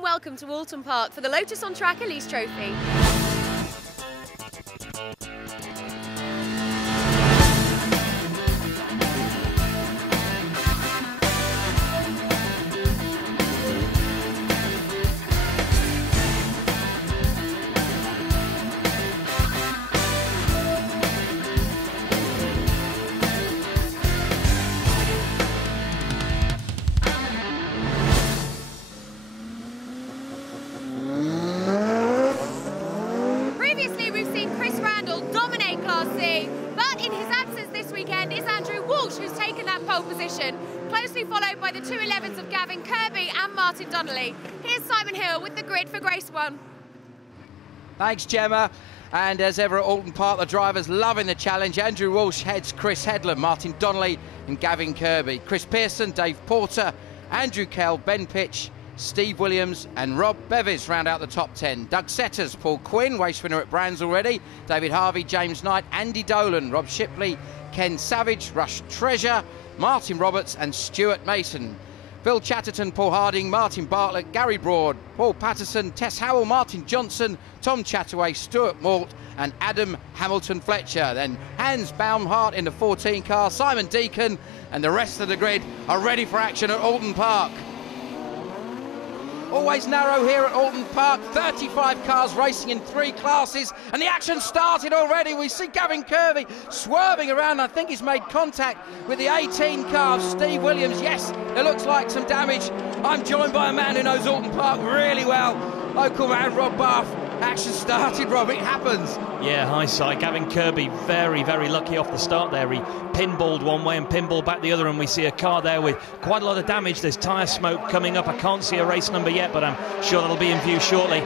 and welcome to Oulton Park for the Lotus on Track Elise Trophy. But in his absence this weekend is Andrew Walsh, who's taken that pole position, closely followed by the 211s of Gavin Kirby and Martin Donnelly. Here's Simon Hill with the grid for Race 1. Thanks, Gemma. And as ever at Oulton Park, the drivers loving the challenge. Andrew Walsh heads Chris Headland, Martin Donnelly and Gavin Kirby. Chris Pearson, Dave Porter, Andrew Kell, Ben Pitch, Steve Williams and Rob Bevis round out the top 10. Doug Setters, Paul Quinn, race winner at Brands already, David Harvey, James Knight, Andy Dolan, Rob Shipley, Ken Savage, Rush Treasure, Martin Roberts and Stuart Mason. Phil Chatterton, Paul Harding, Martin Bartlett, Gary Broad, Paul Patterson, Tess Howell, Martin Johnson, Tom Chataway, Stuart Malt and Adam Hamilton Fletcher. Then Hans Baumhart in the 14 car, Simon Deacon and the rest of the grid are ready for action at Oulton Park. Always narrow here at Oulton Park, 35 cars racing in 3 classes, and the action started already. We see Gavin Kirby swerving around. I think he's made contact with the 18 car of Steve Williams. Yes, it looks like some damage. I'm joined by a man who knows Oulton Park really well, local man Rob Bath. Action started, Rob, it happens. Yeah, high side. Gavin Kirby very, very lucky off the start there. He pinballed one way and pinballed back the other, and we see a car there with quite a lot of damage. There's tyre smoke coming up. I can't see a race number yet, but I'm sure that'll be in view shortly.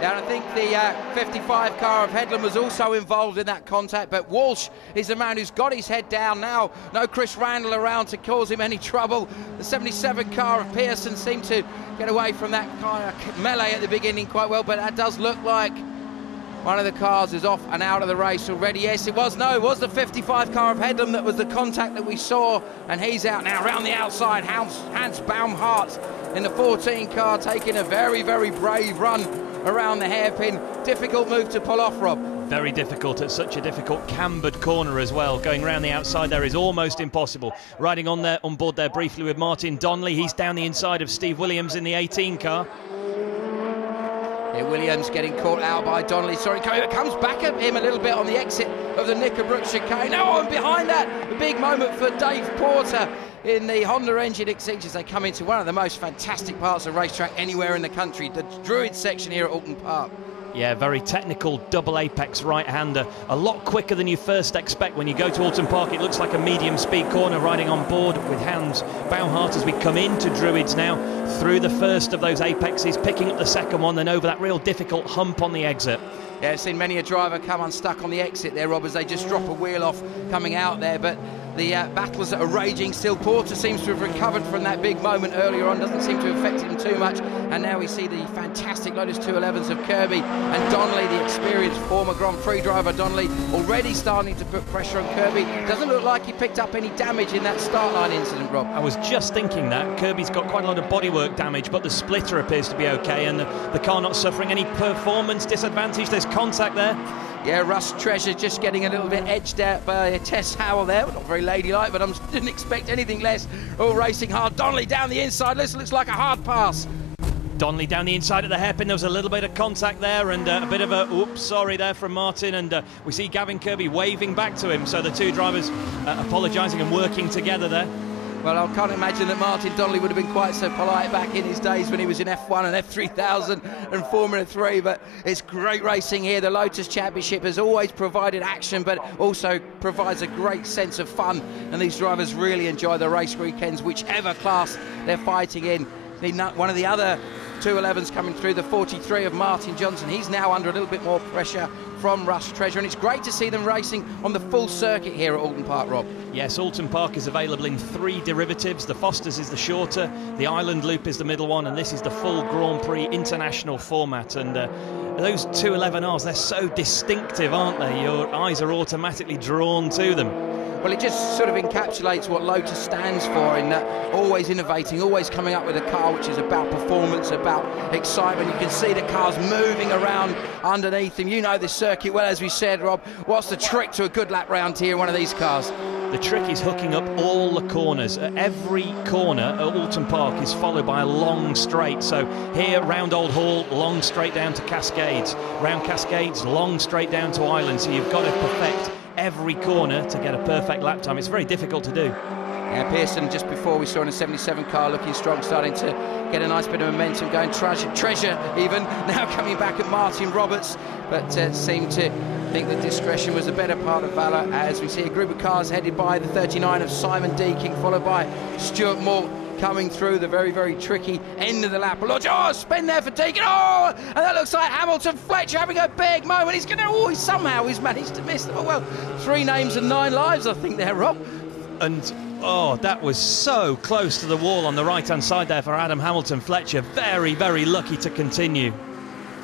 Yeah, and I think the 55 car of Headland was also involved in that contact, but Walsh is the man who's got his head down now. No Chris Randall around to cause him any trouble. The 77 car of Pearson seemed to get away from that kind of melee at the beginning quite well, but that does look like one of the cars is off and out of the race already. Yes, it was the 55 car of Headland that was the contact that we saw, and he's out now around the outside. Hans Baumhart in the 14 car taking a very, very brave run around the hairpin. Difficult move to pull off, Rob. Very difficult at such a difficult cambered corner as well. Going around the outside there is almost impossible. Riding on board there briefly with Martin Donnelly. He's down the inside of Steve Williams in the 18 car. Yeah, Williams getting caught out by Donnelly. Sorry, comes back at him a little bit on the exit of the Knickerbrook chicane. Oh, and behind that, a big moment for Dave Porter in the Honda engine exchange as they come into one of the most fantastic parts of racetrack anywhere in the country, the Druid section here at Oulton Park. Yeah, very technical double apex right-hander. A lot quicker than you first expect when you go to Oulton Park. It looks like a medium speed corner riding on board with Hans Baumhart as we come into Druids now through the first of those apexes, picking up the second one, then over that real difficult hump on the exit. Yeah, I've seen many a driver come unstuck on the exit there, Rob, as they just drop a wheel off coming out there, but the battles that are raging still. Porter seems to have recovered from that big moment earlier on, doesn't seem to have affected him too much, and now we see the fantastic Lotus 211s of Kirby and Donnelly, the experienced former Grand Prix driver Donnelly, already starting to put pressure on Kirby. Doesn't look like he picked up any damage in that start line incident, Rob. I was just thinking that. Kirby's got quite a lot of bodywork damage, but the splitter appears to be okay, and the car not suffering any performance disadvantage. There's contact there. Yeah, Russ Treasure just getting a little bit edged out by Tess Howell there. Not very ladylike, but I didn't expect anything less. All racing hard. Donnelly down the inside. This looks like a hard pass. Donnelly down the inside of the hairpin. There was a little bit of contact there and a bit of a oops, sorry there from Martin. And we see Gavin Kirby waving back to him. So the two drivers apologising and working together there. Well, I can't imagine that Martin Donnelly would have been quite so polite back in his days when he was in F1 and F3000 and Formula 3, but it's great racing here. The Lotus Championship has always provided action, but also provides a great sense of fun, and these drivers really enjoy the race weekends, whichever class they're fighting in. One of the other 211s coming through, the 43 of Martin Johnson. He's now under a little bit more pressure from Rush Treasure, and it's great to see them racing on the full circuit here at Oulton Park, Rob. Yes, Oulton Park is available in 3 derivatives. The Fosters is the shorter, the Island Loop is the middle one, and this is the full Grand Prix international format. And those 211Rs, they're so distinctive, aren't they? Your eyes are automatically drawn to them. Well, it just sort of encapsulates what Lotus stands for, in that always innovating, always coming up with a car which is about performance, about excitement. You can see the cars moving around underneath him. You know this circuit well, as we said, Rob. What's the trick to a good lap round here in one of these cars? The trick is hooking up all the corners. Every corner at Oulton Park is followed by a long straight. So here, round Old Hall, long straight down to Cascades. Round Cascades, long straight down to Island. So you've got to perfect every corner to get a perfect lap time. It's very difficult to do. Yeah, Pearson, just before we saw in a 77 car, looking strong, starting to get a nice bit of momentum going. Treasure even, now coming back at Martin Roberts, but seemed to think that discretion was the better part of valour, as we see a group of cars headed by the 39 of Simon Deaking, followed by Stuart Moore coming through the very, very tricky end of the lap. Oh, spin there for Deakin. Oh, and that looks like Hamilton Fletcher having a big moment. He's going to, somehow he's managed to miss. Oh, well, 3 names and 9 lives, I think there, Rob. And oh, that was so close to the wall on the right-hand side there for Adam Hamilton Fletcher. Very, very lucky to continue.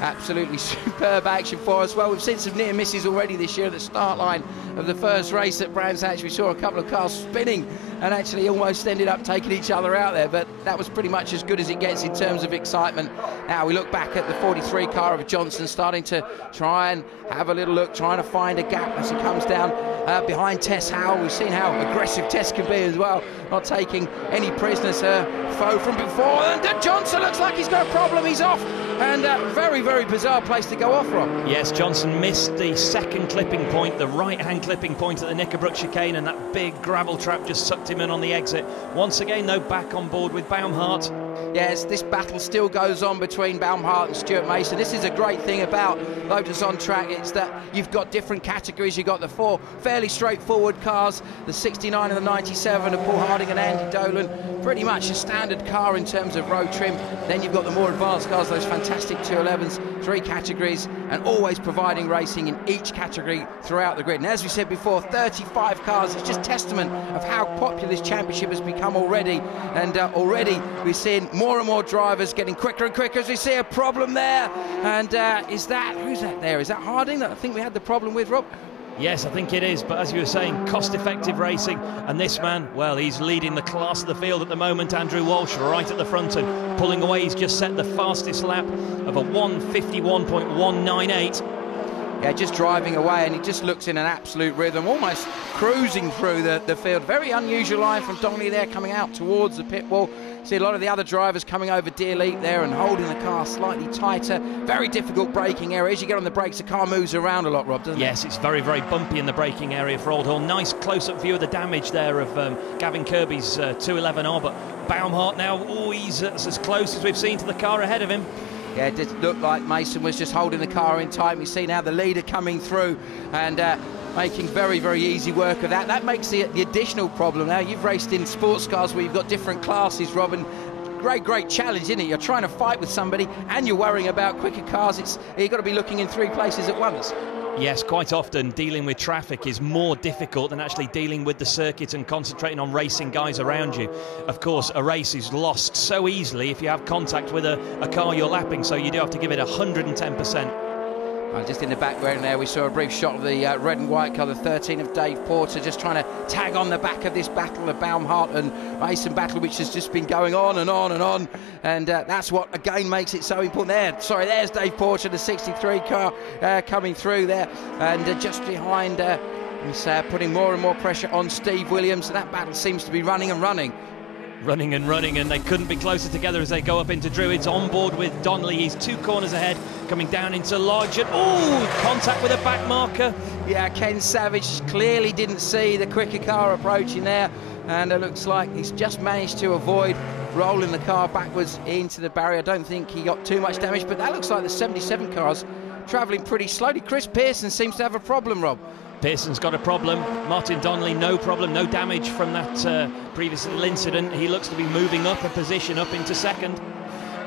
Absolutely superb action for us. Well, we've seen some near misses already this year at the start line of the first race at Brands Hatch. We saw a couple of cars spinning and actually almost ended up taking each other out there, but that was pretty much as good as it gets in terms of excitement. Now we look back at the 43 car of Johnson, starting to try and have a little look, trying to find a gap as he comes down behind Tess Howell. We've seen how aggressive Tess can be as well, not taking any prisoners, her foe from before. And Johnson looks like he's got a problem. He's off, and very, very bizarre place to go off from. Yes, Johnson missed the second clipping point, the right-hand clipping point at the Knickerbrook chicane, and that big gravel trap just sucked him in on the exit. Once again, though, back on board with Baumhart. Yes, this battle still goes on between Baumhart and Stuart Mason. This is a great thing about Lotus on track. It's that you've got different categories. You've got the 4 fairly straightforward cars, the 69 and the 97 of Paul Harding and Andy Dolan. Pretty much a standard car in terms of road trim. Then you've got the more advanced cars, those fantastic 211s, 3 categories, and always providing racing in each category throughout the grid. And as we said before, 35 cars. It's just testament of how popular this championship has become already. And already we're seeing more and more drivers getting quicker and quicker as we see a problem there. And who's that there? Is that Harding that I think we had the problem with, Rob? Yes, I think it is, but as you were saying, cost-effective racing, and this man, well, he's leading the class of the field at the moment. Andrew Walsh right at the front and pulling away. He's just set the fastest lap of a 1:51.198. Yeah, just driving away, and he just looks in an absolute rhythm, almost cruising through the field. Very unusual line from Donnelly there, coming out towards the pit wall. See a lot of the other drivers coming over Deer Leap there and holding the car slightly tighter. Very difficult braking area. As you get on the brakes, the car moves around a lot, Rob, doesn't it? Yes, it's very, very bumpy in the braking area for Old Hall. Nice close-up view of the damage there of Gavin Kirby's 211R, but Baumhart now, he's as close as we've seen to the car ahead of him. Yeah, it did look like Mason was just holding the car in tight. We see now the leader coming through and making very, very easy work of that. That makes the additional problem. Now, you've raced in sports cars where you've got different classes, Robin. Great challenge, isn't it? You're trying to fight with somebody and you're worrying about quicker cars. You've got to be looking in 3 places at once. Yes, quite often dealing with traffic is more difficult than actually dealing with the circuit and concentrating on racing guys around you. Of course, a race is lost so easily if you have contact with a car you're lapping, so you do have to give it 110%. Well, just in the background there, we saw a brief shot of the red and white car, the 13 of Dave Porter, just trying to tag on the back of this battle, the Baumhart and Mason battle, which has just been going on and on and on. And that's what, again, makes it so important. There's Dave Porter, the 63 car coming through there. And just behind, he's putting more and more pressure on Steve Williams. And that battle seems to be running and running. Running and running, and they couldn't be closer together as they go up into Druids. On board with Donnelly, he's 2 corners ahead, coming down into Lodge, and contact with a back marker. Yeah, Ken Savage clearly didn't see the quicker car approaching there, and it looks like he's just managed to avoid rolling the car backwards into the barrier. I don't think he got too much damage, but that looks like the 77 car's travelling pretty slowly. Chris Pearson seems to have a problem, Rob. Pearson's got a problem. Martin Donnelly, no problem, no damage from that previous little incident. He looks to be moving up a position, up into second.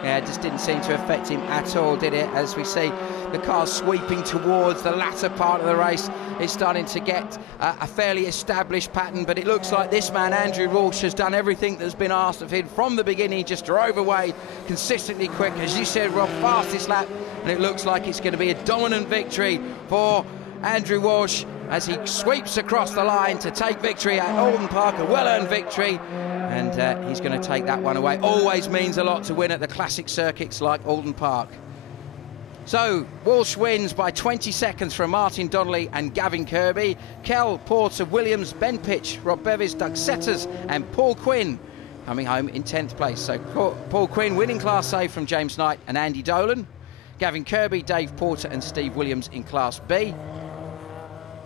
Yeah, it just didn't seem to affect him at all, did it? As we see the car sweeping towards the latter part of the race, it's starting to get a fairly established pattern, but it looks like this man, Andrew Walsh, has done everything that's been asked of him from the beginning. Just drove away consistently quick, as you said, Rob, fastest lap, and it looks like it's going to be a dominant victory for Andrew Walsh as he sweeps across the line to take victory at Oulton Park, a well-earned victory, and he's going to take that one away. Always means a lot to win at the classic circuits like Oulton Park. So Walsh wins by 20 seconds from Martin Donnelly and Gavin Kirby. Kell, Porter, Williams, Ben Pitch, Rob Bevis, Doug Setters and Paul Quinn coming home in 10th place. So Paul Quinn winning Class A from James Knight and Andy Dolan. Gavin Kirby, Dave Porter and Steve Williams in Class B.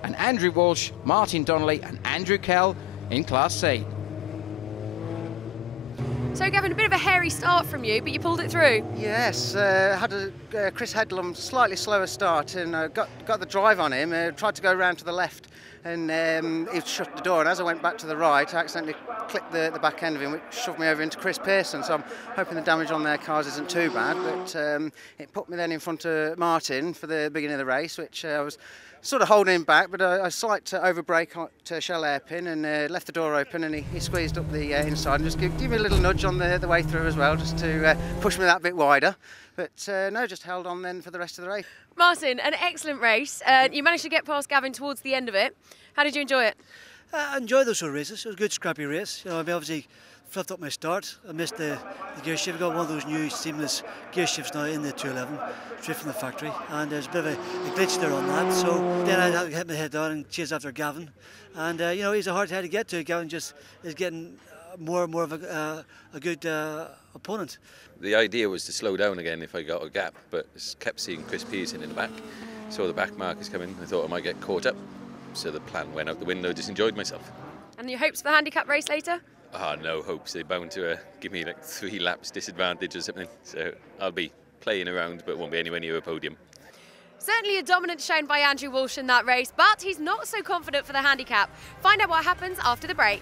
And Andrew Walsh, Martin Donnelly and Andrew Kell in Class C. So Gavin, a bit of a hairy start from you, but you pulled it through. Yes, had a Chris Headlam slightly slower start and got the drive on him, tried to go round to the left and he shut the door, and as I went back to the right I accidentally clipped the back end of him, which shoved me over into Chris Pearson, so I'm hoping the damage on their cars isn't too bad, but it put me then in front of Martin for the beginning of the race, which I was sort of holding him back, but a slight overbrake to shell hairpin and left the door open, and he squeezed up the inside and just give me a little nudge on the way through as well, just to push me that bit wider. But no, just held on then for the rest of the race. Martin, an excellent race. You managed to get past Gavin towards the end of it. How did you enjoy it? I enjoyed those sort of races. It was a good scrappy race. You know, I mean, obviously fluffed up my start. I missed the gear shift. I got one of those new seamless gear shifts now in the 211, straight from the factory. And there's a bit of a glitch there on that. So then I had to hit my head down and chase after Gavin. And you know, he's a hard head to get to. Gavin just is getting more and more of a good opponent. The idea was to slow down again if I got a gap, but kept seeing Chris Pearson in the back. Saw the back markers coming. I thought I might get caught up. So the plan went out the window. Just enjoyed myself. And your hopes for the handicap race later? No hopes. They're bound to give me like 3 laps disadvantage or something. So I'll be playing around, but won't be anywhere near a podium. Certainly a dominance shown by Andrew Walsh in that race, but he's not so confident for the handicap. Find out what happens after the break.